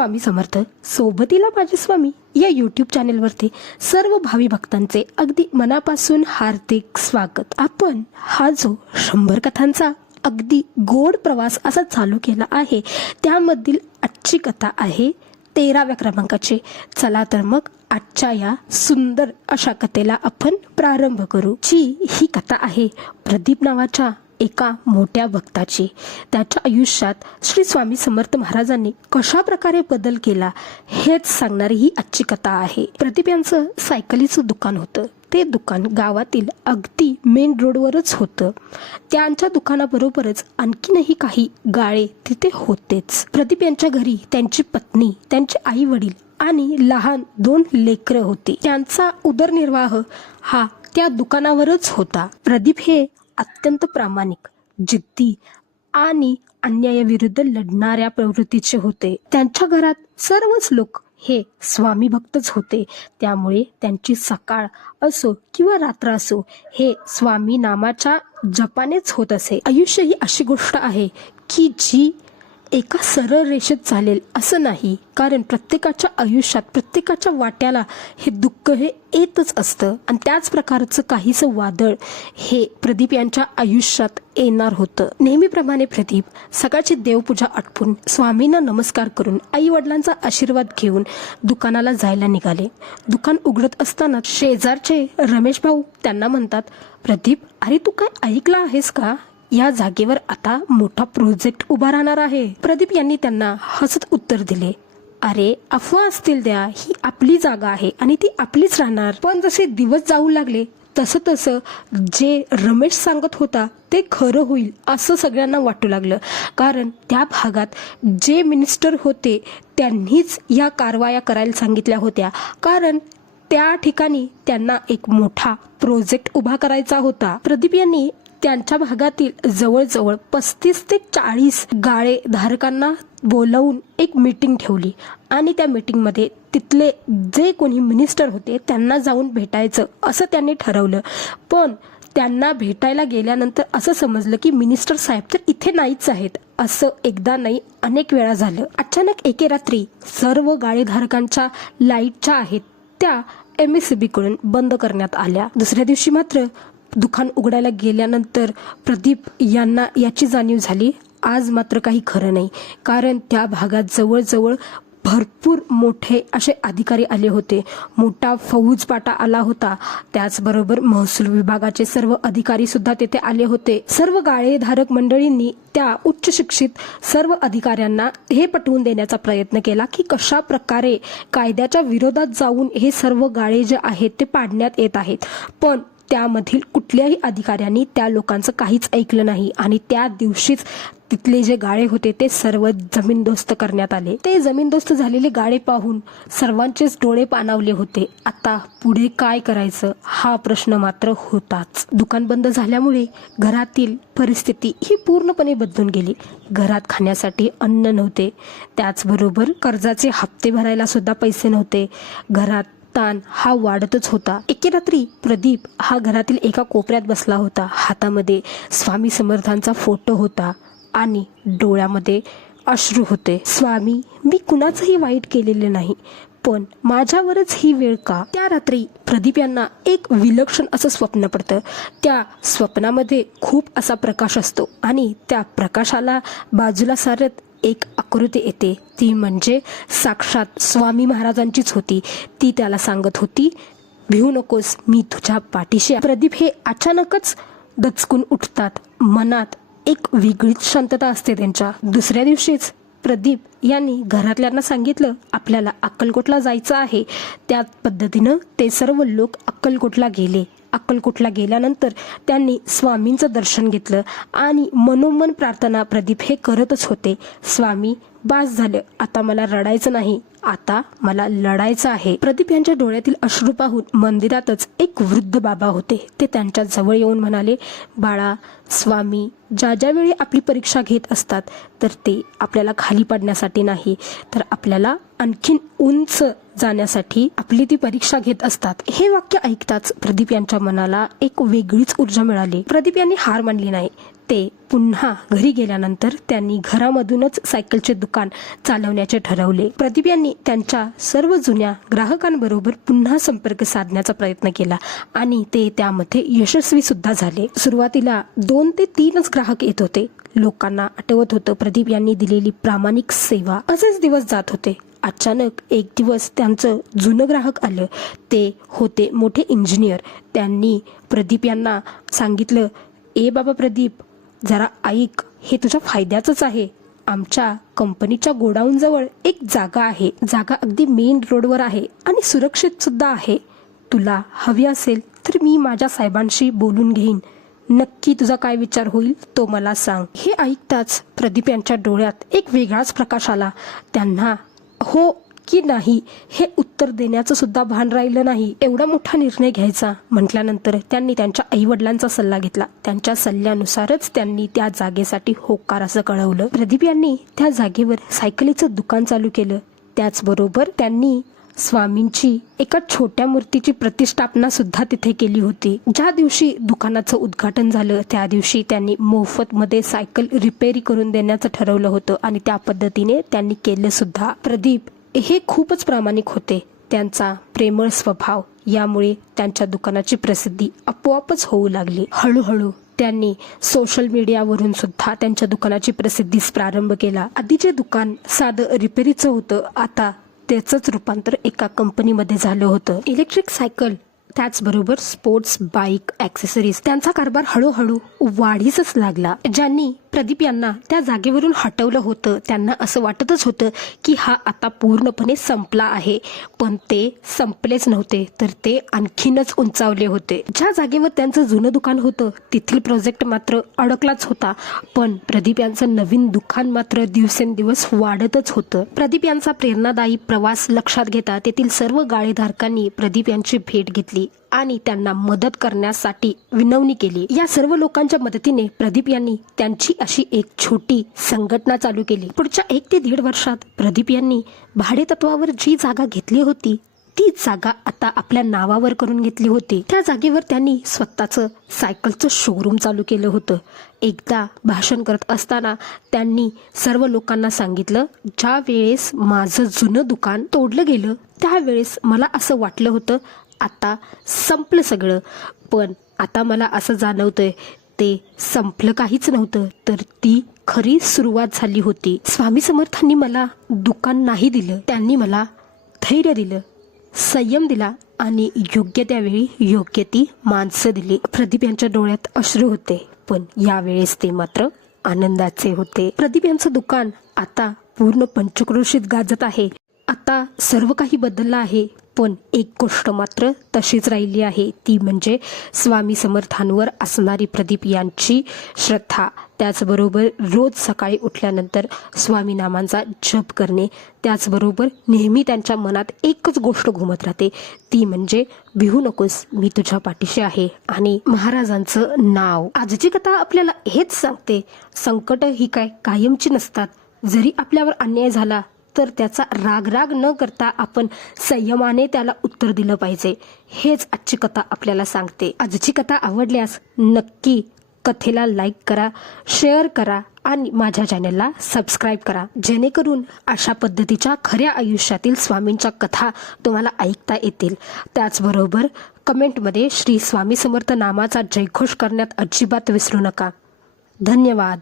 स्वामी समर्थ सोबतीला माझे स्वामी या यूट्यूब चॅनेलवरती सर्व भावी भक्तांचे अगदी मनापासून हार्दिक स्वागत। आपण हा जो 100 कथांचा अगदी गोड प्रवास असा चालू केला आहे, त्यामधील आजची कथा आहे 13व्या क्रमांकाची। चला तर मग आजच्या या सुंदर अशा कथेला आपण प्रारंभ करू। ही कथा आहे प्रदीप नावाच्या एका मोठ्या भक्ताची। त्याच्या आयुष्यात श्री स्वामी समर्थ महाराजांनी कशा प्रकारे बदल केला हेच सांगणारी ही आजची कथा आहे। प्रदीप यांचं सायकलीचं दुकान होतं। ते दुकान गावातील अगदी मेन रोडवरच होतं। त्यांच्या दुकानाबरोबरच आणखीनही काही गाळे तिथे होतेच। प्रदीप यांच्या घरी त्यांची पत्नी, त्यांचे आई वडील आणि लहान 2 लेकरं होती। त्यांचा उदरनिर्वाह हा त्या दुकानावरच होता। प्रदीप हे अत्यंत प्रामाणिक, जिद्दी आणि अन्यायाविरुद्ध लढणाऱ्या प्रवृत्तीचे होते। त्यांच्या घरात सर्वच लोक हे स्वामी भक्तच होते, त्यामुळे त्यांची सकाळ असो किंवा रात्र असो हे स्वामी नामाच्या जपानेच होत असे। आयुष्य ही अशी गोष्ट आहे की जी एका सरळ रेषेत चालेल असं नाही, कारण प्रत्येकाच्या आयुष्यात प्रत्येकाच्या वाट्याला हे दुःख हे येतच असतं आणि त्याच प्रकारचं काहीसं वादळ हे प्रदीप यांच्या आयुष्यात येणार होतं। नेहमीप्रमाणे प्रदीप सकाळची देवपूजा आटपून स्वामींना नमस्कार करून आई वडिलांचा आशीर्वाद घेऊन दुकानाला जायला निघाले। दुकान उघडत असताना शेजारचे रमेश भाऊ त्यांना म्हणतात, प्रदीप अरे तू काय ऐकलं आहेस का? या जागेवर आता मोठा प्रोजेक्ट उभा राहणार आहे। प्रदीप यांनी त्यांना हसत उत्तर दिले, अरे अफवा असतील त्या, ही आपली जागा आहे आणि ती आपलीच राहणार। पण जसे दिवस जाऊ लागले तसं तसं जे रमेश सांगत होता ते खरं होईल असं सगळ्यांना वाटू लागलं, कारण त्या भागात जे मिनिस्टर होते त्यांनीच या कारवाया करायला सांगितल्या होत्या, कारण त्या ठिकाणी त्यांना एक मोठा प्रोजेक्ट उभा करायचा होता। प्रदीप यांनी त्यांच्या भागातील जवळजवळ 35 ते 40 गाळे धारकांना बोलावून एक मीटिंग ठेवली आणि त्या मीटिंगमध्ये तिथले जे कोणी मिनिस्टर होते त्यांना जाऊन भेटायचं असं त्यांनी ठरवलं। पण त्यांना भेटायला गेल्यानंतर असं समजलं की मिनिस्टर साहेब तर इथे नाहीच आहेत। असं एकदा नाही अनेक वेळा झालं। अचानक एके रात्री सर्व गाळेधारकांच्या लाईटच्या आहेत त्या MSEB कडून बंद करण्यात आल्या। दुसऱ्या दिवशी मात्र दुकान उघडायला गेल्यानंतर प्रदीप यांना याची जाणीव झाली, आज मात्र काही खरं नाही, कारण त्या भागात जवळजवळ भरपूर मोठे असे अधिकारी आले होते। मोठा फौजपाटा आला होता, त्याचबरोबर महसूल विभागाचे सर्व अधिकारी सुद्धा तेथे आले होते। सर्व गाळेधारक मंडळींनी त्या उच्च शिक्षित सर्व अधिकाऱ्यांना हे पटवून देण्याचा प्रयत्न केला की कशा प्रकारे कायद्याच्या विरोधात जाऊन हे सर्व गाळे जे आहेत ते पाडण्यात येत आहेत। पण त्यामधील कुठल्याही अधिकाऱ्यांनी त्या लोकांचं काहीच ऐकलं नाही आणि त्या दिवशीच तिथले जे गाळे होते ते सर्व जमीनदोस्त करण्यात आले। ते जमीनदोस्त झालेले गाळे पाहून सर्वांचेच डोळे पाणावले होते। आता पुढे काय करायचं हा प्रश्न मात्र होताच। दुकान बंद झाल्यामुळे घरातील परिस्थिती ही पूर्णपणे बदलून गेली। घरात खाण्यासाठी अन्न नव्हते, त्याचबरोबर कर्जाचे हप्ते भरायला सुद्धा पैसे नव्हते। घरात ताण हा वाढतच होता। एके रात्री प्रदीप हा घरातील एका कोपऱ्यात बसला होता। हातामध्ये स्वामी समर्थांचा फोटो होता आणि डोळ्यामध्ये अश्रू होते। स्वामी, मी कुणाचंही वाईट केलेले नाही, पण माझ्यावरच ही वेळ का? त्या रात्री प्रदीप यांना एक विलक्षण असं स्वप्न पडतं। त्या स्वप्नामध्ये खूप असा प्रकाश असतो आणि त्या प्रकाशाला बाजूला सारत एक आकृती येते, ती म्हणजे साक्षात स्वामी महाराजांचीच होती। ती त्याला सांगत होती, भिवू नकोस, मी तुझ्या पाठीशी। प्रदीप हे अचानकच दचकून उठतात। मनात एक वेगळीच शांतता असते त्यांच्या। दुसऱ्या दिवशीच प्रदीप यांनी घरातल्यांना सांगितलं, आपल्याला अक्कलकोटला जायचं आहे। त्या पद्धतीनं ते सर्व लोक अक्कलकोटला गेले। अक्कलकोटला गेल्यानंतर त्यांनी स्वामींचं दर्शन घेतलं आणि मनोमन प्रार्थना प्रदीप हे करतच होते, स्वामी बास झालं, आता मला रडायचं नाही, आता मला लढायचं आहे। प्रदीप यांच्या डोळ्यातील अश्रू पाहून मंदिरातच एक वृद्ध बाबा होते। ते त्यांच्या जवळ येऊन म्हणाले, बाळा, स्वामी ज्या वेळी आपली परीक्षा घेत असतात तर ते आपल्याला खाली पडण्यासाठी नाही, तर आपल्याला आणखीन उंच जाण्यासाठी आपली ती परीक्षा घेत असतात। हे वाक्य ऐकताच प्रदीप यांच्या मनाला एक वेगळीच ऊर्जा मिळाली। प्रदीप यांनी हार मानली नाही, ते पुन्हा घरी गेल्यानंतर त्यांनी घरामधूनच सायकलचे दुकान चालवण्याचे ठरवले. प्रदीप यांनी त्यांच्या सर्व जुन्या ग्राहकांबरोबर पुन्हा संपर्क साधण्याचा प्रयत्न केला आणि ते त्यामध्ये यशस्वी सुद्धा झाले. सुरुवातीला 2 ते 3च ग्राहक येत होते. लोकांना आठवत होतं प्रदीप यांनी दिलेली प्रामाणिक सेवा. असेच दिवस जात होते. अचानक एक दिवस त्यांचं जुनं ग्राहक आलं. ते होते मोठे इंजिनियर. त्यांनी प्रदीप यांना सांगितलं, ए बाबा प्रदीप, जरा ऐक, हे तुझ्या फायद्याचंच आहे. आमच्या कंपनीच्या गोडाऊन जवळ एक जागा आहे. जागा अगदी मेन रोडवर आहे आणि सुरक्षित सुद्धा आहे. तुला हवी असेल तर मी माझ्या साहेबांशी बोलून घेईन. नक्की तुझा काय विचार होईल तो मला सांग. हे ऐकताच प्रदीप यांच्या डोळ्यात एक वेगळाच प्रकाश आला. त्यांना हो की नाही हे उत्तर देण्याचं सुद्धा भान राहिलं नाही. एवढा मोठा निर्णय घ्यायचा म्हटल्यानंतर त्यांनी त्यांच्या आईवडिलांचा सल्ला घेतला. त्यांच्या सल्ल्यानुसारच त्यांनी त्या जागेसाठी होकार असं कळवलं. प्रदीप यांनी त्या जागेवर सायकलीचं दुकान चालू केलं. त्याचबरोबर त्यांनी स्वामींची एका छोट्या मूर्तीची प्रतिष्ठापना सुद्धा तिथे केली होती. ज्या दिवशी दुकानाचं उद्घाटन झालं त्या दिवशी त्यांनी मोफतमध्ये सायकल रिपेरी करून देण्याचं ठरवलं होतं आणि त्या पद्धतीने त्यांनी केलं सुद्धा. प्रदीप हे खूपच प्रामाणिक होते. त्यांचा प्रेमळ स्वभाव यामुळे त्यांच्या दुकानाची प्रसिद्धी आपोआपच होऊ लागली. हळूहळू त्यांनी सोशल मीडियावरून सुद्धा त्यांच्या दुकानाची प्रसिद्धीस प्रारंभ केला. आधीचे दुकान साधं रिपेरीचं होतं, आता त्याचंच रूपांतर एका कंपनीमध्ये झालं होतं. इलेक्ट्रिक सायकल त्याचबरोबर स्पोर्ट्स बाईक ॲक्सेसरीज त्यांचा कारभार हळूहळू वाढीसच लागला. ज्यांनी प्रदीप यांना त्या जागेवरून हटवलं होतं त्यांना असं वाटतच होतं की हा आता पूर्णपणे संपला आहे, पण ते संपलेच नव्हते, तर ते आणखीनच उंचावले होते. ज्या जागेवर त्यांचं जुनं दुकान होतं तिथील प्रोजेक्ट मात्र अडकलाच होता, पण प्रदीप यांचं नवीन दुकान मात्र दिवसेंदिवस वाढतच होतं. प्रदीप यांचा प्रेरणादायी प्रवास लक्षात घेता तेथील सर्व गाळेधारकांनी प्रदीप यांची भेट घेतली आणि त्यांना मदत करण्यासाठी विनवणी केली. या सर्व लोकांच्या मदतीने प्रदीप यांनी त्यांची अशी एक छोटी संघटना चालू केली. पुढच्या 1 ते 1.5 वर्षात प्रदीप यांनी भाडेतत्वावर जी जागा घेतली होती तीच जागा आता आपल्या नावावर करून घेतली होती. त्या जागेवर त्यांनी स्वतःचं सायकलचं शोरूम चालू केलं होतं. एकदा भाषण करत असताना त्यांनी सर्व लोकांना सांगितलं, ज्या वेळेस माझं जुनं दुकान तोडलं गेलं त्यावेळेस मला असं वाटलं होतं आता संपलं सगळं, पण आता मला असं जाणवतंय ते संपलं काहीच नव्हतं, तर ती खरी सुरुवात झाली होती. स्वामी समर्थांनी मला दुकान नाही दिलं, त्यांनी मला धैर्य दिलं, संयम दिला आणि योग्य त्यावेळी योग्य ती माणसं दिली. प्रदीप यांच्या डोळ्यात अश्रू होते, पण यावेळेस ते मात्र आनंदाचे होते. प्रदीप यांचं दुकान आता पूर्ण पंचक्रोशीत गाजत आहे. आता सर्व काही बदललं आहे, पण एक गोष्ट मात्र तशीच राहिली आहे, ती म्हणजे स्वामी समर्थांवर असणारी प्रदीप यांची श्रद्धा. त्याचबरोबर रोज सकाळी उठल्यानंतर स्वामी नामांचा जप करणे. त्याचबरोबर नेहमी त्यांच्या मनात एकच गोष्ट घुमत राहते, ती म्हणजे भिवू नकोस, मी तुझ्या पाठीशी आहे. आणि महाराजांचं नाव. आजची कथा आपल्याला हेच सांगते, संकट ही काय कायमची नसतात. जरी आपल्यावर अन्याय झाला तर त्याचा राग न करता आपण संयमाने त्याला उत्तर दिलं पाहिजे. हेच आजची कथा आपल्याला सांगते. आजची कथा आवडल्यास नक्की कथेला लाईक करा, शेअर करा आणि माझ्या चॅनलला सबस्क्राईब करा, जेणेकरून अशा पद्धतीच्या खऱ्या आयुष्यातील स्वामींच्या कथा तुम्हाला ऐकता येतील. त्याचबरोबर कमेंटमध्ये श्री स्वामी समर्थ नामाचा जयघोष करण्यात अजिबात विसरू नका. धन्यवाद.